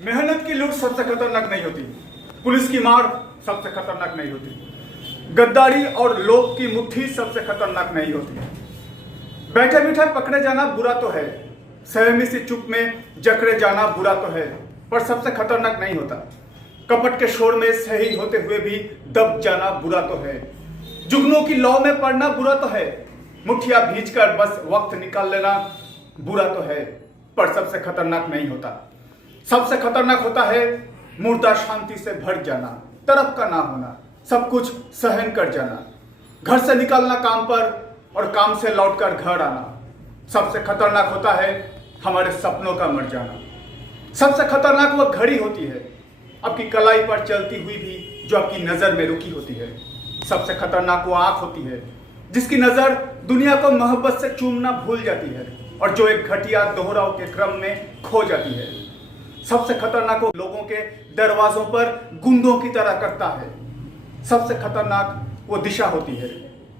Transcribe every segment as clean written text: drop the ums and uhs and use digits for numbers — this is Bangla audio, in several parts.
मेहनत की लूट सबसे खतरनाक नहीं होती, पुलिस की मार सबसे खतरनाक नहीं होती, गद्दारी और लोभ की मुट्ठी सबसे खतरनाक नहीं होती। बैठे बैठे पकड़े जाना बुरा तो है, सहमी सी चुप में जकड़े जाना बुरा तो है, पर सबसे खतरनाक नहीं होता। कपट के शोर में सही होते हुए भी दब जाना बुरा तो है, जुगनों की लौ में पड़ना बुरा तो है, मुठ्ठियां भींचकर बस वक्त निकाल लेना बुरा तो है, पर सबसे खतरनाक नहीं होता। सबसे खतरनाक होता है मुर्दा शांति से भर जाना, तरफ का ना होना, सब कुछ सहन कर जाना, घर से निकलना काम पर और काम से लौटकर घर आना। सबसे खतरनाक होता है हमारे सपनों का मर जाना। सबसे खतरनाक वह घड़ी होती है आपकी कलाई पर चलती हुई भी जो आपकी नजर में रुकी होती है। सबसे खतरनाक वो आंख होती है जिसकी नजर दुनिया को मोहब्बत से चूमना भूल जाती है और जो एक घटिया दोहराव के क्रम में खो जाती है। सबसे खतरनाक वो लोगों के दरवाजों पर गुंडों की तरह करता है। सबसे खतरनाक वो दिशा होती है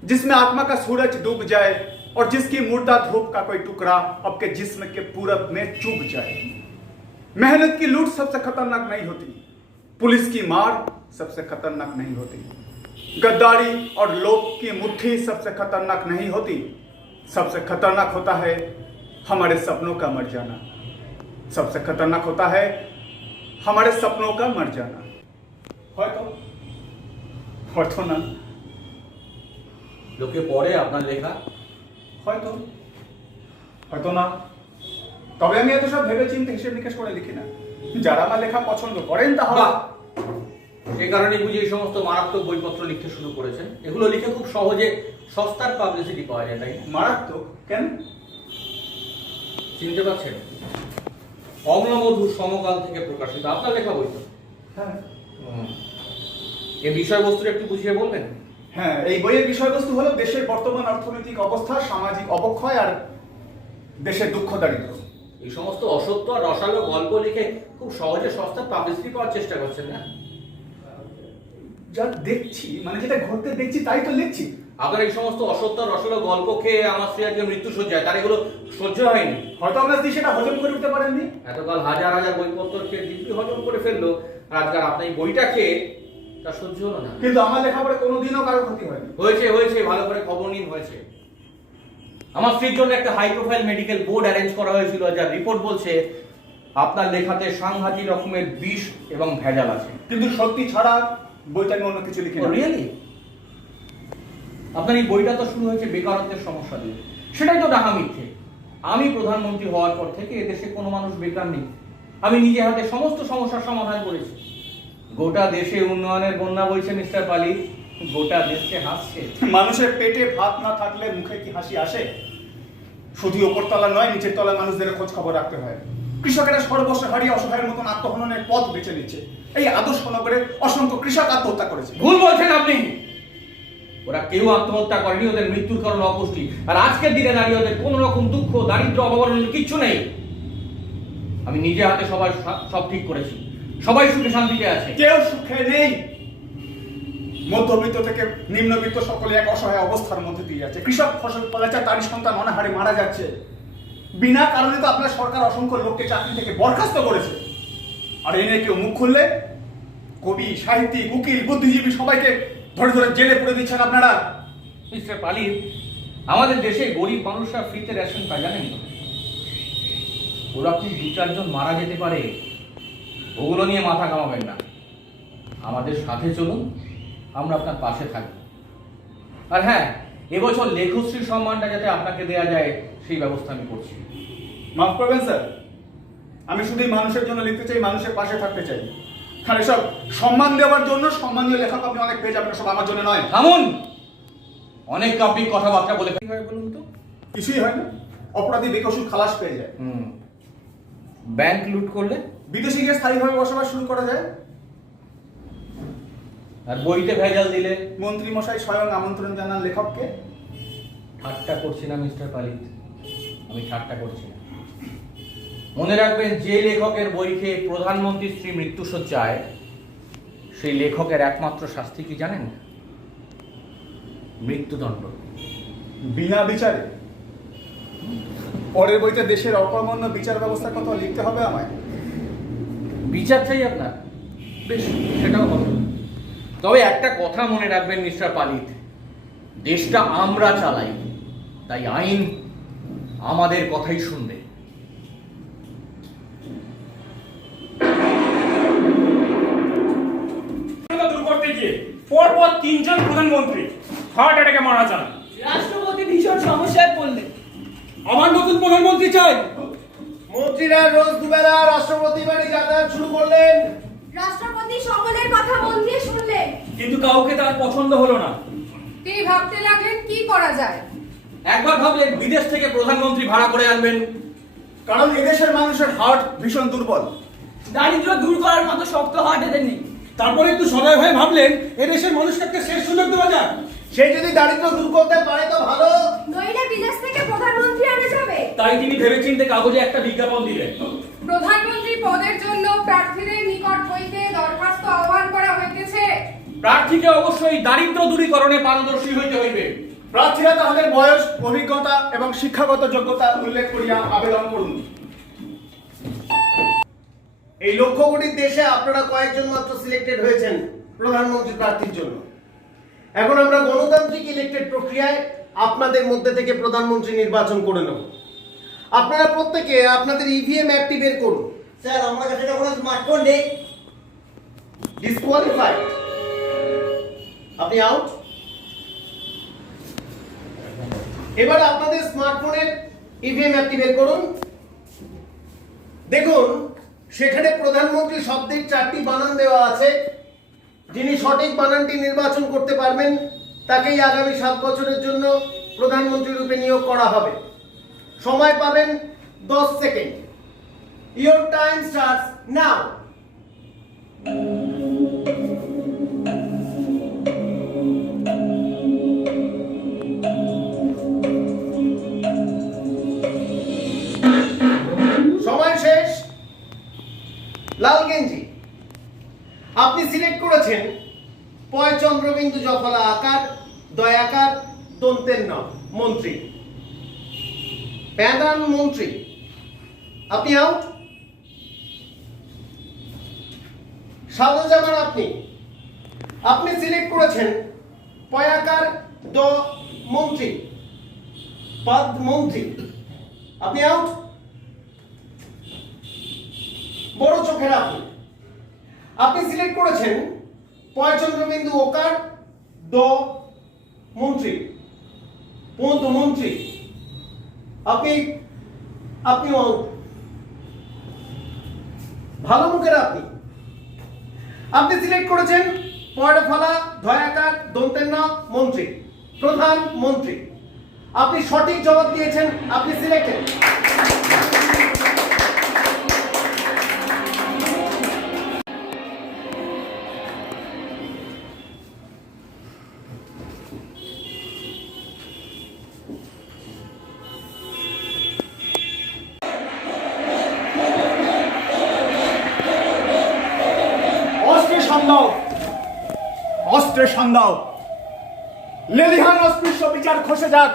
जिसमें आत्मा का सूरज डूब जाए और जिसकी मुर्दा धूप का कोई टुकड़ा आपके जिस्म के पूरब में चुभ जाए। मेहनत की लूट सबसे खतरनाक नहीं होती, पुलिस की मार सबसे खतरनाक नहीं होती, गद्दारी और लोभ की मुट्ठी सबसे खतरनाक नहीं होती। सबसे खतरनाक होता है हमारे सपनों का मर जाना। सबसे खतरनाक होता है हमारे सपनों का मर जाना। হয়তো না লোকে পড়ে আপনার লেখা, হয়তো না, তবে আমি এত সব ভেবে চিন্তে হিসেব নিকেশ করে লিখি না। যারা আমার লেখা পছন্দ করেন তাহলে সেই কারণে বুঝি এই সমস্ত মারাত্মক বইপত্র লিখতে শুরু করেছেন। এগুলো লিখে খুব সহজে সস্তার পাবলিসিটি পাওয়া যায়, তাই মারাত্মক কেন চিনতে পারছেন? অম্লমধুর সমকাল থেকে প্রকাশিত আপনার লেখা বই তো। হ্যাঁ, এই বিষয়বস্তুটা একটু বুঝিয়ে বলবেন? হ্যাঁ, এই বইয়ের বিষয়বস্তু হলো দেশের বর্তমান অর্থনৈতিক অবস্থা, সামাজিক অবক্ষয় আর দেশের দুঃখ দারিদ্র। এই সমস্ত অসত্য আর রসালো গল্প লিখে খুব সহজে সস্তার পাবলিসিটি পাওয়ার চেষ্টা করছেন না? যা দেখছি, মানে যেটা ঘটতে দেখছি তাই তো লিখছি। আপনার এই সমস্ত অসত্য রসালো গল্প খেয়ে আমার স্ত্রী আজকে মৃত্যু সজ্জায়, তার এগুলো সহ্য হয়নি। হয়তো আপনার স্ত্রী সেটা হজম করে উঠতে পারেননি। এতকাল হাজার হাজার বইপত্র খেয়ে দিব্যি হজম করে ফেললো, আর আজকাল আপনার এই বইটা খেয়ে তার সহ্য হলো না। কিন্তু আমার লেখাপড়ে কোনোদিনও কারো ক্ষতি হয়নি। হয়েছে, ভালো করে খবর নিন, হয়েছে। আমার স্ত্রীর জন্য একটা high profile medical board arrange করা হয়েছিল, যার রিপোর্ট বলছে আপনার লেখাতে সাংঘাতিক রকমের বিষ এবং ভেজাল আছে। কিন্তু সত্যি ছাড়া বইটা আমি অন্য কিছু লিখি না। রিয়েলি? আপনার এই বইটা তো শুরু হয়েছে বেকারত্বের সমস্যা দিয়ে, সেটাই তো ডাহা মিথ্যে। আমি প্রধানমন্ত্রী হওয়ার পর থেকে এদেশে কোনো মানুষ বেকার নেই। আমি নিজে হাতে সমস্ত সমস্যার সমাধান করেছি। গোটা দেশে উন্নয়নের বন্যা বইছে মিস্টার পালি, গোটা দেশে হাসছে। মানুষের পেটে ভাত না থাকলে মুখে কি হাসি আসে? শুধু ওপরতলা নয়, নিচের তলায় মানুষদের খোঁজ খবর রাখতে হয়। কৃষকেরা সর্বস্ব হারিয়ে অসহায়ের মতন আত্মহননের পথ বেছে নিচ্ছে। এই আদর্শ নগরে অসংখ্য কৃষক আত্মহত্যা করেছে। ভুল বলছেন আপনি। ওরা কেউ আত্মহত্যা করেনি, ওদের মৃত্যুর কারণ অপুষ্টি। আর আজকের দিনে দাঁড়িয়ে ওদের কোন রকম দুঃখ, দারিদ্র, অভাবনের কিচ্ছু নেই। আমি নিজে হাতে সব ঠিক করেছি। সবাই সুখে শান্তিতে আছে। কেউ সুখে নেই। মধ্যবিত্ত থেকে নিম্নবিত্ত সকলে এক অসহায় অবস্থার মধ্যে দিয়ে যাচ্ছে। কৃষক ফসল ফলাচ্ছে, তারই সন্তান অনাহারে মারা যাচ্ছে। বিনা কারণে তো আপনার সরকার অসংখ্য লোককে চাকরি থেকে বরখাস্ত করেছে। আর এনে কেউ মুখ খুললে কবি, সাহিত্যিক, উকিল, বুদ্ধিজীবী সবাইকে ধরে ধরে জেলে পুরে দিচ্ছেন আপনারা। মিস্টার পালি, আমাদের দেশে গরিব মানুষরা ফ্রিতে রেশন পায়, জানেন তো? ওরা কি 2-4 জন মারা যেতে পারে, ওগুলো নিয়ে মাথা ঘামাবেন না। আমাদের সাথে চলুন, আমরা আপনার পাশে থাকবো। আর হ্যাঁ, এবছর লেখশ্রী সম্মানটা যাতে আপনাকে দেয়া যায় সেই ব্যবস্থা আমি করছি। মাফ করবেন স্যার, আমি শুধুই মানুষের জন্য লিখতে চাই, মানুষের পাশে থাকতে চাই। আর এসব সম্মান দেওয়ার জন্য সম্মানীয় লেখক আপনি অনেক পেয়ে যাবেন, সব আমার জন্য নয়। থামুন, অনেক কাব্যিক কথাবার্তা বলে কি হয় বলুন তো? কিছুই হয় না, অপরাধী বেকসুর খালাস পেয়ে যায়। ব্যাংক লুট করলে বিদেশে গিয়ে স্থায়ীভাবে বসবাস শুরু করা যায়। আর বইতে ভেজাল দিলে মন্ত্রী মশাই স্বয়ং আমন্ত্রণ জানান লেখককে। ঠাট্টা করছি না মিস্টার পালিত, আমি ঠাট্টা করছি না। মনে রাখবেন, যে লেখকের বই খেয়ে প্রধানমন্ত্রীর স্ত্রী মৃত্যুশয্যায়, সেই লেখকের একমাত্র শাস্তি কি জানেন? মৃত্যুদণ্ড। বিনা বিচারে? পরের বইতে দেশের অকর্মণ্য বিচার ব্যবস্থার কথা লিখতে হবে আমায়? বিচার চাই আপনার? বেশ, সেটাও হবে। তবে একটা কথা মনে রাখবেন মিস্টার পালিত, দেশটা আমরা চালাই, তাই আইন আমাদের কথাই শুনবে। দূর করতে গিয়ে পরপর 3 জন প্রধানমন্ত্রী হার্ট অ্যাটাকে মারা যান। রাষ্ট্রপতি ভীষণ সমস্যায় পড়লেন। আমার নতুন প্রধানমন্ত্রী চাই। মন্ত্রীরা রোজ দুবেলা রাষ্ট্রপতি বাড়ি যাতায়াত শুরু করলেন। রাষ্ট্রপতি সকলের কথা মন দিয়ে শুনলেন, কিন্তু কাউকে তার পছন্দ হলো না। তিনি ভাবতে লাগলেন কি করা যায়। একবার ভাবলেন বিদেশ থেকে প্রধানমন্ত্রী ভাড়া করে আনবেন, কারণ এদেশের মানুষের হার্ট ভীষণ দুর্বল। দারিদ্র দূর করার মতো শক্ত হাত এদের নেই। তারপরে একটু সদয় হয়ে ভাবলেন এদেশের মানুষকে একটা শেষ সুযোগ দেওয়া যাক। সে যদি দারিদ্র দূর করতে পারে তো ভালো। নইলে বিদেশ থেকে প্রধানমন্ত্রী আনা যাবে। তাই তিনি ভেবেচিন্তে কাগজে একটা বিজ্ঞাপন দিলেন। প্রধানমন্ত্রী পদের জন্য প্রার্থীদের নিকট হইতে দরখাস্ত আহ্বান করা হইতেছে। প্রার্থীকে অবশ্যই দারিদ্র দূরীকরণে পারদর্শী হইতে হইবে। প্রার্থীরা তাদের বয়স, অভিজ্ঞতা এবং শিক্ষাগত যোগ্যতা উল্লেখ করিয়া আবেদন করুন। এই লক্ষ কোটির দেশে আপনারা কয়েকজন মাত্র সিলেক্টেড হয়েছেন প্রধানমন্ত্রী প্রার্থীর জন্য। এখন আমরা গণতান্ত্রিক ইলেক্টেড প্রক্রিয়ায় আপনাদের মধ্যে থেকে প্রধানমন্ত্রী নির্বাচন করে নেব। আপনারা প্রত্যেকে আপনাদের ইভিএম অ্যাপটি বের করুন। স্যার, আমার কাছে কোনো স্মার্টফোন নেই। ডিসকোয়ালিফাইড। আপনি আউট। এবার আপনাদের স্মার্টফোনের ইভিএম অ্যাপটি বের করুন। দেখুন, সেখানে প্রধানমন্ত্রী শব্দের 4টি বানান দেওয়া আছে। যিনি সঠিক বানানটি নির্বাচন করতে পারবেন তাকেই আগামী 7 বছরের জন্য প্রধানমন্ত্রী রূপে নিয়োগ করা হবে। সময় পাবেন 10 second. Your time starts now. সময় শেষ। লাল গেঞ্জি, আপনি সিলেক্ট করেছেন পয় চন্দ্রবিন্দু জফলা আকার দয়াকার দন্তের ন মন্ত্রী, প্যাদান মন্ত্রী। আপনি আউট। সাদা জামান, আপনি সিলেক্ট করেছেন পয়াকার দ মন্ত্রী, পদ মন্ত্রী। আপনি আউট। বড় চোখের আপনি সিলেক্ট করেছেন পয় চন্দ্রবিন্দু ওকার দ মন্ত্রী, পদ মন্ত্রী। আপনি ভালো মুখের আপনি সিলেক্ট করেছেন পয়টা ফলা ধয়াকার দন্তের ন মন্ত্রী, প্রধানমন্ত্রী। আপনি সঠিক জবাব দিয়েছেন। আপনি সিলেক্টেড। অস্ত্রে সান্দাও, লেলিহান অস্পৃশ্য বিচার খসে যাক।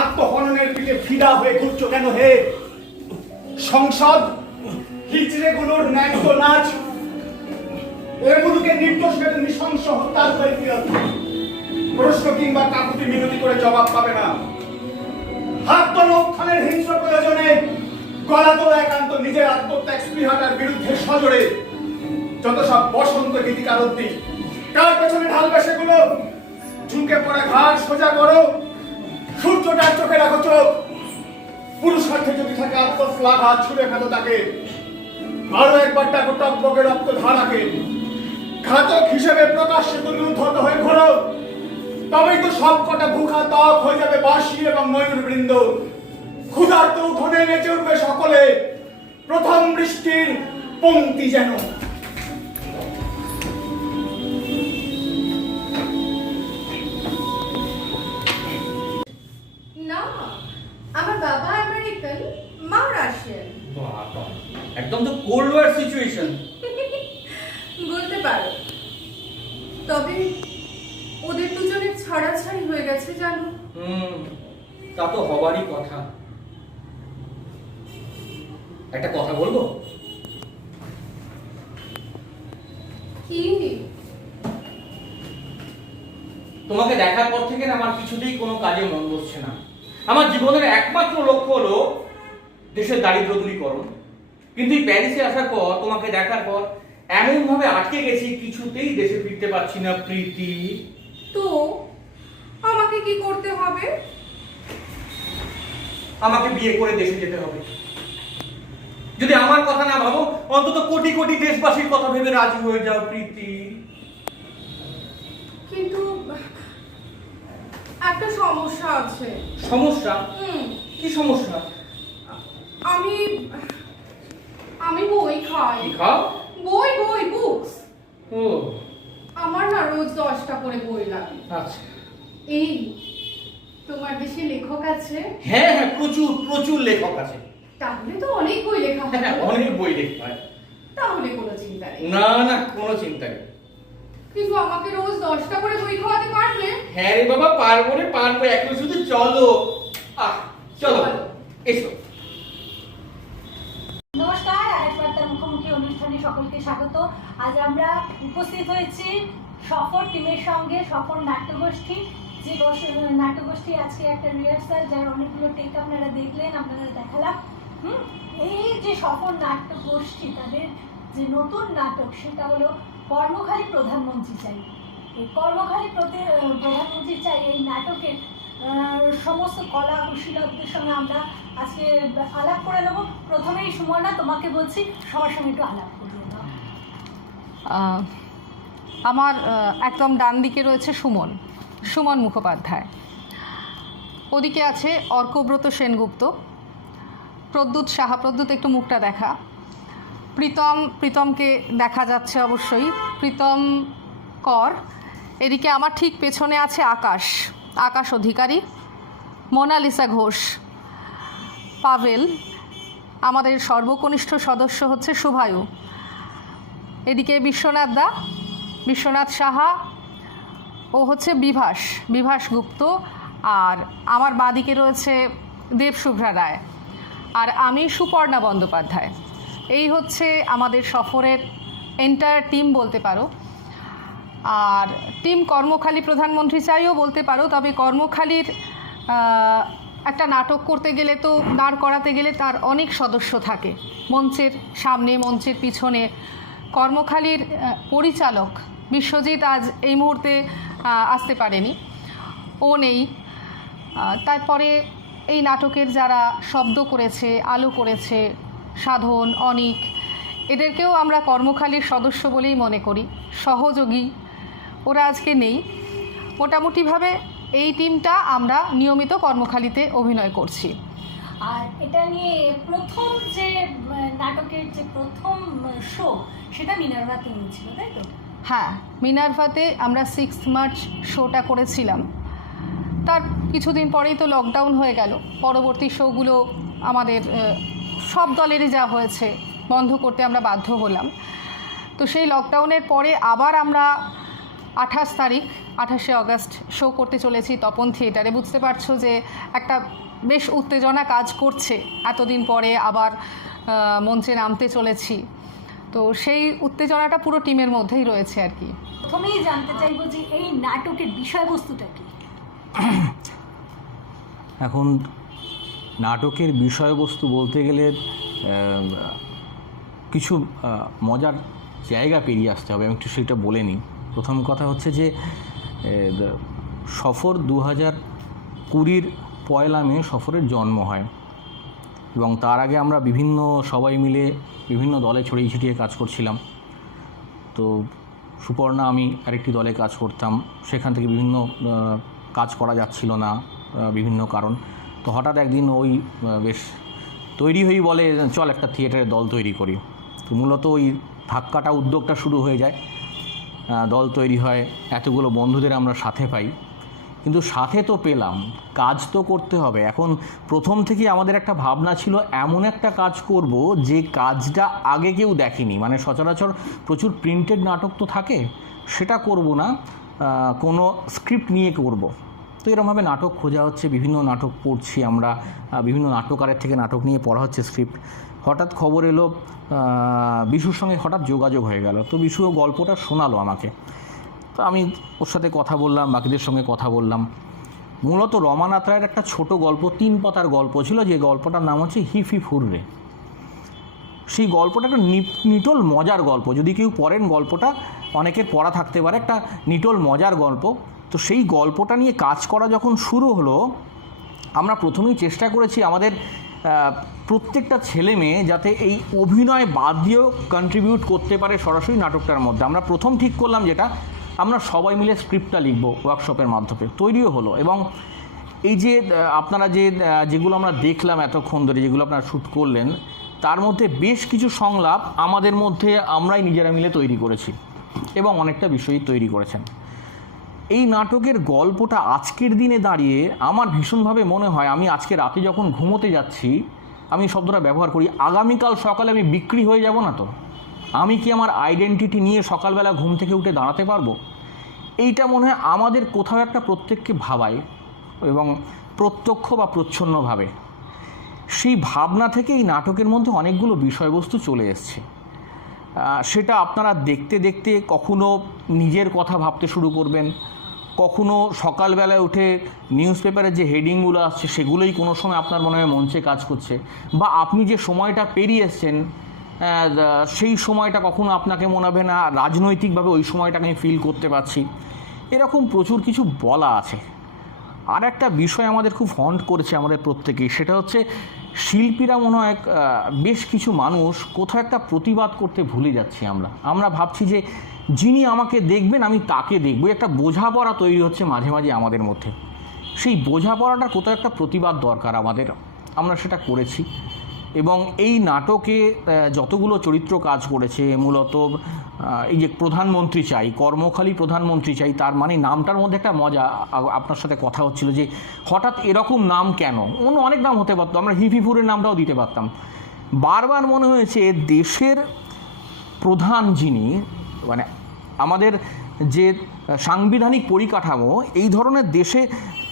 আত্মহননের পিঠে ফিদা হয়ে ঘুরছো কেন হে? সংসদ হিজড়েগুলোর ন্যায্য নাচ, এগুলোকে নির্দোষের নৃশংস হত্যার পরিপীড়ন। প্রশ্ন কিংবা কাকুতি মিনতি করে জবাব পাবে না। হাত তোলো উত্থানের হিংস্র প্রয়োজনে, গলা তোলা একান্ত নিজের আত্মত্যাগ স্পৃহাটার বিরুদ্ধে সজোরে। যত সব বসন্ত গীতিকারত্তি, কার পেছনে ঢালবে সেগুলো? ঝুঁকে পড়া ঘাট সোজা করো, সূর্যটার চোখে রাখো চোখ। পুরুষার্থে যদি থাকে আত্মশ্লাঘাত, ছুড়ে ফেলো তাকে। আরো একবার ডাকো টকবকে রক্ত ধারাকে। ঘাতক হিসেবে প্রকাশ্যে তুমি উদ্ধত হয়ে ঘোরো, তবেই তো সব কটা ভুখা ত্বক হয়ে যাবে বাঁশি এবং ময়ূর বৃন্দ। ক্ষুধার্ত উঠোনে নেচে উঠবে সকলে, প্রথম বৃষ্টির পংক্তি যেন। না, আমার বাবা আমেরিকান, মা রাশিয়ান। একদম তো কোল্ড ওয়ার সিচুয়েশন। বলতে পারো, তবে ওদের দুজনের ছাড়াছাড়ি হয়ে গেছে জানো। তা তো হবারই কথা। একটা কথা বলবো? কি? তোমাকে দেখার পর থেকে না আমার কিছুতেই কোনো কাজে মন বসছে না। আমার জীবনের একমাত্র লক্ষ্য হলো দেশের দারিদ্র দূরীকরণ, কিন্তু এই প্যারিসে আসার পর, তোমাকে দেখার পর এমন ভাবে আটকে গেছি, কিছুতেই দেশে ফিরতে পারছি না প্রীতি। তো আমাকে কি করতে হবে? আমাকে বিয়ে করে দেশে যেতে হবে। যদি আমার কথা না ভাবো, অন্তত কোটি কোটি দেশবাসীর কথা ভেবে রাজি হয়ে যাও প্রীতি। কিন্তু একটা সমস্যা আছে। সমস্যা? কি সমস্যা? আমি আমি বই খাই। কি খাও? বই বই বুকস। ও আমার না রোজ 10টা করে বই লাগে। আচ্ছা। এই তোমার দেশে লেখক আছে? হ্যাঁ হ্যাঁ, প্রচুর প্রচুর লেখক আছে। তাহলে তো অনেক বই লেখা হয়। হ্যাঁ, অনেক বই লেখা হয়। তাহলে কোনো চিন্তা নেই। না না, কোনো চিন্তা নেই। কিন্তু আমাকে রোজ 10টা করে বই খাওয়াতে পারবে? হ্যাঁ রে বাবা, পারবো রে পারবো, এখন শুধু চলো। চলো, এসো। নমস্কার, আরেকবার মুখোমুখি অনুষ্ঠানে সকলকে স্বাগত। আজ আমরা উপস্থিত হয়েছি সফর টিমের সঙ্গে, সফর নাট্যগোষ্ঠী। যে নাট্যগোষ্ঠী আজকে একটা রিহার্সাল, যার অনেকগুলো টেক আপনারা দেখলেন, আপনারা দেখালাম। এই যে সফর নাট্যগোষ্ঠী, তাদের যে নতুন নাটক, সেটা হলো কর্মখালী প্রধানমন্ত্রী চাই। এই কর্মখালী প্রধানমন্ত্রী চাই এই নাটকের সমস্ত কলা কুশীলবদের সঙ্গে আমরা আজকে আলাপ করে নেব। প্রথমেই সুমনা, তোমাকে বলছি সবার সঙ্গে একটু আলাপ করিয়ে দাও। আমার একদম ডান দিকে রয়েছে সুমন মুখোপাধ্যায়, ওদিকে আছে অর্কব্রত সেনগুপ্ত, প্রদ্যুৎ সাহা। প্রদ্যুৎ, একটু মুখটা দেখা। প্রীতমকে দেখা যাচ্ছে অবশ্যই, প্রীতম কর। এদিকে আমার ঠিক পেছনে আছে আকাশ অধিকারী, মোনালিসা ঘোষ, পাভেল। আমাদের সর্বকনিষ্ঠ সদস্য হচ্ছে শুভায়ু। এদিকে বিশ্বনাথ সাহা, ও হচ্ছে বিভাস গুপ্ত। আর আমার বাঁদিকে রয়েছে দেবশুভ্রা রায়, আর আমি সুপর্ণা বন্দ্যোপাধ্যায়। এই হচ্ছে আমাদের সফরের এন্টায়ার টিম বলতে পারো। আর টিম কর্মখালী প্রধানমন্ত্রী চাইও বলতে পারো। তবে কর্মখালীর একটা নাটক করতে গেলে তো, দাঁড় করাতে গেলে তার অনেক সদস্য থাকে, মঞ্চের সামনে, মঞ্চের পিছনে। কর্মখালীর পরিচালক বিশ্বজিৎ আজ এই মুহূর্তে আসতে পারেনি, ও নেই। তারপরে এই নাটকের যারা শব্দ করেছে, আলো করেছে, সাধন, অনিক, এদেরকেও আমরা কর্মখালীর সদস্য বলেই মনে করি, সহযোগী। ওরা আজকে নেই। মোটামুটিভাবে এই টিমটা আমরা নিয়মিত কর্মখালীতে অভিনয় করছি। আর এটা নিয়ে প্রথম যে নাটকের যে প্রথম শো, সেটা মিনার্ভাতে হয়েছিল, তাই তো? হ্যাঁ, মিনার্ভাতে আমরা 6 মার্চ শোটা করেছিলাম। তার কিছুদিন পরেই তো লকডাউন হয়ে গেল। পরবর্তী শোগুলো আমাদের সব দলেরই যা হয়েছে, বন্ধ করতে আমরা বাধ্য হলাম। তো সেই লকডাউনের পরে আবার আমরা 28শে অগস্ট শো করতে চলেছি তপন থিয়েটারে। বুঝতে পারছো যে একটা বেশ উত্তেজনা কাজ করছে, এতদিন পরে আবার মঞ্চে নামতে চলেছি। তো সেই উত্তেজনাটা পুরো টিমের মধ্যেই রয়েছে আর কি। প্রথমেই জানতে চাইবো যে এই নাটকের বিষয়বস্তুটা কি? এখন নাটকের বিষয়বস্তু বলতে গেলে কিছু মজার জায়গা পেরিয়ে আসতে হবে। আমি একটু সেটা বলে নিই। প্রথম কথা হচ্ছে যে সফর 2020 পয়লা মে সফরের জন্ম হয়, এবং তার আগে আমরা সবাই মিলে বিভিন্ন দলে ছড়িয়ে ছিটিয়ে কাজ করছিলাম। তো সুপর্ণা, আমি আরেকটি দলে কাজ করতাম। সেখান থেকে বিভিন্ন কাজ করা যাচ্ছিল না, বিভিন্ন কারণ। তো হঠাৎ একদিন ওই বেশ তৈরি হয়েই বলে, চল একটা থিয়েটারের দল তৈরি করি। তো মূলত ওই ধাক্কাটা, উদ্যোগটা শুরু হয়ে যায়, দল তৈরি হয়, এতগুলো বন্ধুদের আমরা সাথে পাই। কিন্তু সাথে তো পেলাম, কাজ তো করতে হবে। এখন প্রথম থেকেই আমাদের একটা ভাবনা ছিল, এমন একটা কাজ করব যে কাজটা আগে কেউ দেখেনি। মানে সচরাচর প্রচুর প্রিন্টেড নাটক তো থাকে, সেটা করব না। কোনো স্ক্রিপ্ট নিয়ে করব। তো এরকমভাবে নাটক খোঁজা হচ্ছে, বিভিন্ন নাটক পড়ছি আমরা, বিভিন্ন নাট্যকারের থেকে নাটক নিয়ে পড়া হচ্ছে স্ক্রিপ্ট। হঠাৎ খবর এলো, বিশুর সঙ্গে হঠাৎ যোগাযোগ হয়ে গেল। তো বিশু গল্পটা শোনালো আমাকে, তো আমি ওর সাথে কথা বললাম, বাকিদের সঙ্গে কথা বললাম। মূলত রমানাথ রায়ের একটা ছোট গল্প, 3 পাতার গল্প ছিল, যে গল্পটার নাম হচ্ছে হিফি ফুররে। সেই গল্পটা একটা নিটল মজার গল্প, যদি কেউ পড়েন গল্পটা অনেকের পড়া থাকতে পারে, একটা নিটল মজার গল্প। তো সেই গল্পটা নিয়ে কাজ করা যখন শুরু হলো, আমরা প্রথমেই চেষ্টা করেছি আমাদের প্রত্যেকটা ছেলে মেয়ে যাতে এই অভিনয় বাদ দিয়েও কন্ট্রিবিউট করতে পারে সরাসরি নাটকটার মধ্যে। আমরা প্রথম ঠিক করলাম যেটা, আমরা সবাই মিলে স্ক্রিপ্টটা লিখব ওয়ার্কশপের মাধ্যমে। তৈরিও হলো, এবং এই যে আপনারা যেগুলো আমরা দেখলাম এতক্ষণ ধরে, যেগুলো আপনারা শ্যুট করলেন, তার মধ্যে বেশ কিছু সংলাপ আমাদের মধ্যে আমরাই নিজেরা মিলে তৈরি করেছি, এবং অনেকটা বিষয়ই তৈরি করেছেন। এই নাটকের গল্পটা আজকের দিনে দাঁড়িয়ে আমার ভীষণভাবে মনে হয়, আমি আজকে রাতে যখন ঘুমোতে যাচ্ছি, আমি শব্দটা ব্যবহার করি, আগামীকাল সকালে আমি বিক্রি হয়ে যাব না তো? আমি কি আমার আইডেন্টিটি নিয়ে সকালবেলা ঘুম থেকে উঠে দাঁড়াতে পারবো? এইটা মনে হয় আমাদের কোথাও একটা প্রত্যেককে ভাবায়, এবং প্রত্যক্ষ বা প্রচ্ছন্নভাবে। সেই ভাবনা থেকে এই নাটকের মধ্যে অনেকগুলো বিষয়বস্তু চলে এসছে। সেটা আপনারা দেখতে দেখতে কখনো নিজের কথা ভাবতে শুরু করবেন, কখনো সকালবেলায় উঠে নিউজ পেপারের যে হেডিংগুলো আসছে সেগুলোই কোনো সময় আপনার মনে হয় মঞ্চে কাজ করছে, বা আপনি যে সময়টা পেরিয়ে এসছেন সেই সময়টা কখনো আপনাকে মনে হবে না রাজনৈতিকভাবে ওই সময়টাকে আমি ফিল করতে পারছি। এরকম প্রচুর কিছু বলা আছে। আর একটা বিষয় আমাদের খুব হন্ট করেছে আমাদের প্রত্যেকেই, সেটা হচ্ছে শিল্পীরা মনে হয় বেশ কিছু মানুষ কোথাও একটা প্রতিবাদ করতে ভুলে যাচ্ছি। আমরা ভাবছি যে যিনি আমাকে দেখবেন আমি তাকে দেখব, একটা বোঝাপড়া তৈরি হচ্ছে মাঝে মাঝে আমাদের মধ্যে। সেই বোঝাপড়াটা কোথাও একটা প্রতিবাদ দরকার আমাদের, আমরা সেটা করেছি। এবং এই নাটকে যতগুলো চরিত্র কাজ করেছে, মূলত এই যে প্রধানমন্ত্রী চাই, কর্মখালী প্রধানমন্ত্রী চাই, তার মানে নামটার মধ্যে একটা মজা। আপনার সাথে কথা হচ্ছিল যে হঠাৎ এরকম নাম কেন, অন্য অনেক নাম হতে পারতো, আমরা হিফিফুরের নামটাও দিতে পারতাম। বারবার মনে হয়েছে দেশের প্রধান যিনি, মানে আমাদের যে সাংবিধানিক পরিকাঠামো, এই ধরনের দেশে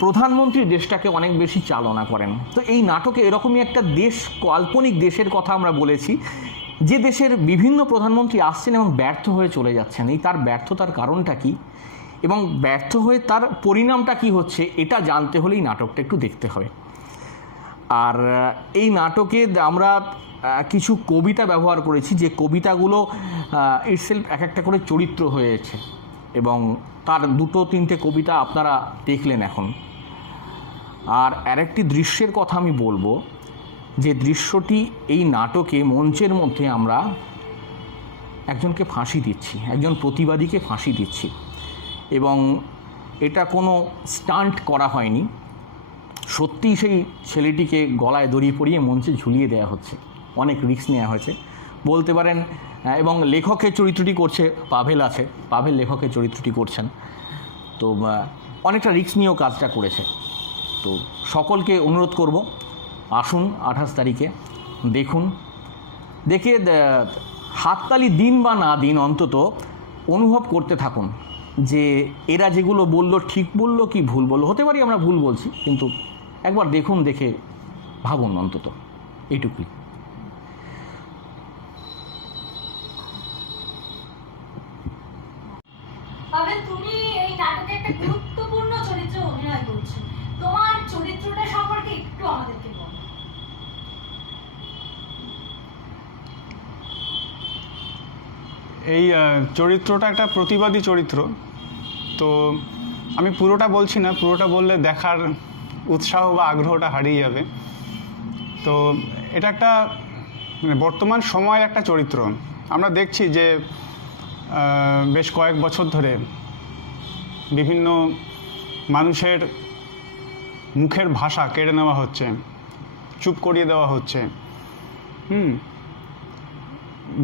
প্রধানমন্ত্রী দেশটাকে অনেক বেশি চালনা করেন। তো এই নাটকে এরকমই একটা দেশ, কাল্পনিক দেশের কথা আমরা বলেছি, যে দেশের বিভিন্ন প্রধানমন্ত্রী আসছেন এবং ব্যর্থ হয়ে চলে যাচ্ছেন। এই তার ব্যর্থতার কারণটা কি, এবং ব্যর্থ হয়ে তার পরিণামটা কি হচ্ছে, এটা জানতে হলেই নাটকটা একটু দেখতে হবে। আর এই নাটকে আমরা কিছু কবিতা ব্যবহার করেছি, যে কবিতাগুলো ইটসেলফ এক একটা করে চরিত্র হয়েছে, এবং তার 2-3টে কবিতা আপনারা দেখলেন এখন। আর আরেকটি দৃশ্যের কথা আমি বলবো, যে দৃশ্যটি এই নাটকে মঞ্চের মধ্যে আমরা একজনকে ফাঁসি দিচ্ছি, একজন প্রতিবাদীকে ফাঁসি দিচ্ছি, এবং এটা কোনো স্টান্ট করা হয়নি, সত্যিই সেই ছেলেটিকে গলায় দড়ি পরিয়ে মঞ্চে ঝুলিয়ে দেওয়া হচ্ছে, অনেক রিস্ক নেওয়া হয়েছে বলতে পারেন। এবং লেখকের চরিত্রটি করছে পাভেল আছে, পাভেল লেখকের চরিত্রটি করছেন। তো অনেকটা রিস্ক নিয়েও কাজটা করেছে। তো সকলকে অনুরোধ করব, আসুন 28 তারিখে দেখুন, দেখে হাততালি দিন বা না দিন অন্তত অনুভব করতে থাকুন যে এরা যেগুলো বলল ঠিক বলল কি ভুল বলল। হতে পারি আমরা ভুল বলছি, কিন্তু একবার দেখুন, দেখে ভাবুন অন্তত, এইটুকুই। তবে তুমি এই নাটকে একটা গুরুত্বপূর্ণ চরিত্রে অভিনয় করছো, তোমার চরিত্রটা সম্পর্কে একটু আমাদেরকে বলো। এই চরিত্রটা একটা প্রতিবাদী চরিত্র। তো আমি পুরোটা বলছি না, পুরোটা বললে দেখার উৎসাহ বা আগ্রহটা হারিয়ে যাবে। তো এটা একটা মানে বর্তমান সময়ের একটা চরিত্র। আমরা দেখছি যে বেশ কয়েক বছর ধরে বিভিন্ন মানুষের মুখের ভাষা কেড়ে নেওয়া হচ্ছে, চুপ করিয়ে দেওয়া হচ্ছে।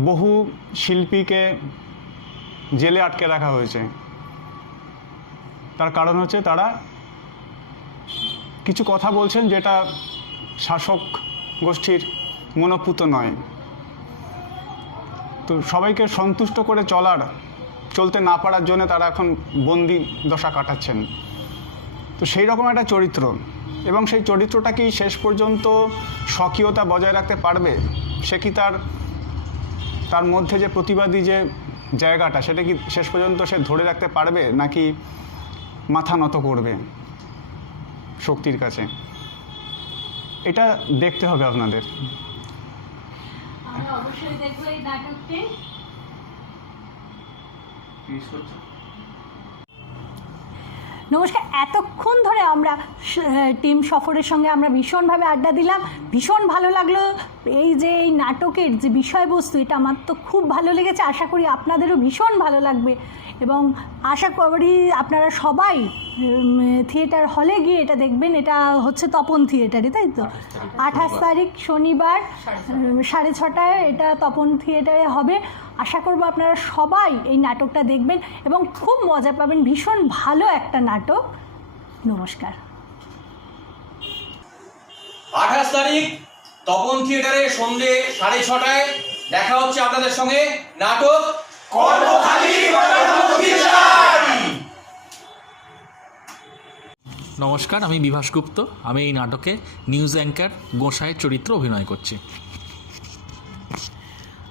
বহু শিল্পীকে জেলে আটকে রাখা হয়েছে। তার কারণ হচ্ছে তারা কিছু কথা বলছেন যেটা শাসক গোষ্ঠীর মনোপুত নয়। তো সবাইকে সন্তুষ্ট করে চলার চলতে না পারার জন্য তারা এখন বন্দি দশা কাটাচ্ছেন। তো সেই রকম একটা চরিত্র, এবং সেই চরিত্রটা কি শেষ পর্যন্ত স্বকীয়তা বজায় রাখতে পারবে? সে কি তার মধ্যে যে প্রতিবাদী যে জায়গাটা, সেটা কি শেষ পর্যন্ত সে ধরে রাখতে পারবে, নাকি মাথা নত করবে শক্তির কাছে? এটা দেখতে হবে আপনাদের। আমরা অবশ্যই দেখবো এই নাটকটি। নমস্কার, এতক্ষণ ধরে আমরা টিম সফরের সঙ্গে আমরা ভীষণভাবে আড্ডা দিলাম, ভীষণ ভালো লাগলো। এই যে এই নাটকের যে বিষয়বস্তু, এটা আমার তো খুব ভালো লেগেছে, আশা করি আপনাদেরও ভীষণ ভালো লাগবে, এবং আশা করি আপনারা সবাই থিয়েটার হলে গিয়ে এটা দেখবেন। এটা হচ্ছে তপন থিয়েটারে, তাই তো? 28 তারিখ শনিবার 6:30 এটা তপন থিয়েটারে হবে। আশা করব আপনারা সবাই এই নাটকটা দেখবেন এবং খুব মজা পাবেন। ভীষণ ভালো একটা নাটক। নমস্কার। 28 তারিখ তপন থিয়েটারে সন্ধ্যে 6:30 দেখা হচ্ছে আপনাদের সঙ্গে নাটক নমস্কার, আমি বিভাস গুপ্ত। আমি এই নাটকে নিউজ অ্যাঙ্কার গোসাইয়ের চরিত্র অভিনয় করছি।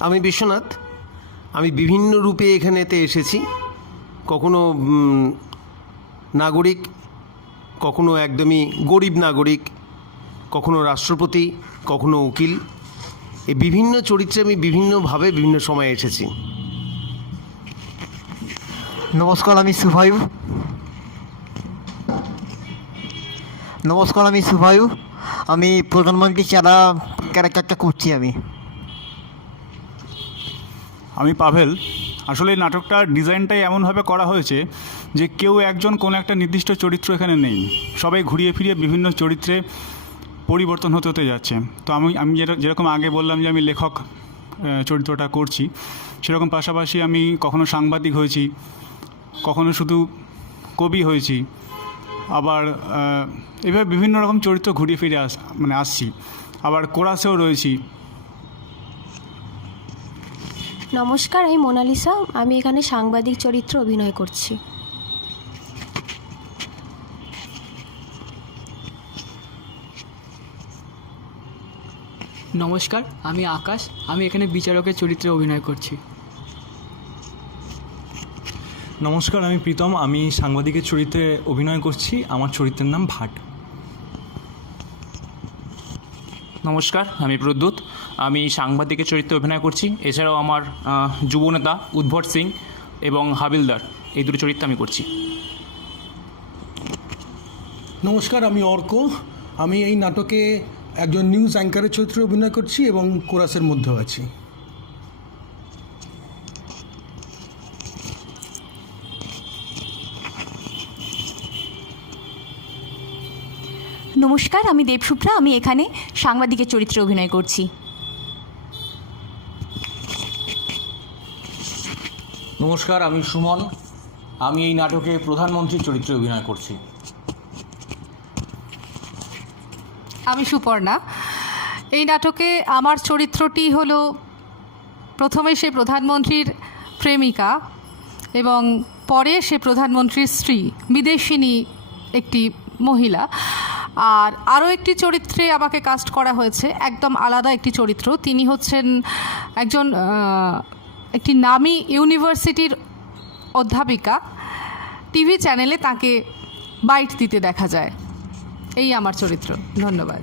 আমি বিশ্বনাথ। আমি বিভিন্ন রূপে এখানেতে এসেছি, কখনো নাগরিক, কখনো একদমই গরিব নাগরিক, কখনো রাষ্ট্রপতি, কখনো উকিল। এই বিভিন্ন চরিত্রে আমি বিভিন্নভাবে বিভিন্ন সময়ে এসেছি। নমস্কার, আমি সুভায়ু। আমি প্রধানমন্ত্রী চারা ক্যারেক্টারটা করছি। আমি পাভেল। আসলে এই নাটকটার ডিজাইনটাই এমনভাবে করা হয়েছে যে কেউ একজন কোনো একটা নির্দিষ্ট চরিত্র এখানে নেই, সবাই ঘুরিয়ে ফিরিয়ে বিভিন্ন চরিত্রে পরিবর্তন হতে হতে যাচ্ছে। তো আমি যেরকম আগে বললাম যে আমি লেখক চরিত্রটা করছি, সেরকম পাশাপাশি আমি কখনো সাংবাদিক হয়েছি, কখনো শুধু কবি হয়েছি, আবার এভাবে বিভিন্ন রকম চরিত্র ঘুরিয়ে ফিরে আসছি, আবার কোরাসেও রয়েছি। নমস্কার, আমি মোনালিসা। আমি এখানে সাংবাদিক চরিত্র অভিনয় করছি। নমস্কার, আমি আকাশ। আমি এখানে বিচারকের চরিত্রে অভিনয় করছি। নমস্কার, আমি প্রীতম। আমি সাংবাদিকের চরিত্রে অভিনয় করছি। আমার চরিত্রের নাম ভাট। নমস্কার, আমি প্রদ্যুৎ। আমি সাংবাদিকের চরিত্রে অভিনয় করছি। এছাড়াও আমার যুবনেতা উদ্ভট সিং এবং হাবিলদার, এই দুটো চরিত্র আমি করছি। নমস্কার, আমি অর্ক। আমি এই নাটকে একজন নিউজ অ্যাঙ্কারের চরিত্রে অভিনয় করছি এবং কোরাসের মধ্যেও আছি। নমস্কার, আমি দেবশুভ্রা। আমি এখানে সাংবাদিকের চরিত্রে অভিনয় করছি। নমস্কার, আমি সুমন। আমি এই নাটকে প্রধানমন্ত্রীর চরিত্রে অভিনয় করছি। আমি সুপর্ণা। এই নাটকে আমার চরিত্রটি হলো প্রথমে সে প্রধানমন্ত্রীর প্রেমিকা এবং পরে সে প্রধানমন্ত্রীর স্ত্রী, বিদেশিনী একটি মহিলা। আর আরও একটি চরিত্রে আমাকে কাস্ট করা হয়েছে, একদম আলাদা একটি চরিত্র। তিনি হচ্ছেন একটি নামী ইউনিভার্সিটির অধ্যাপিকা। টিভি চ্যানেলে তাকে বাইট দিতে দেখা যায়। এই আমার চরিত্র। ধন্যবাদ।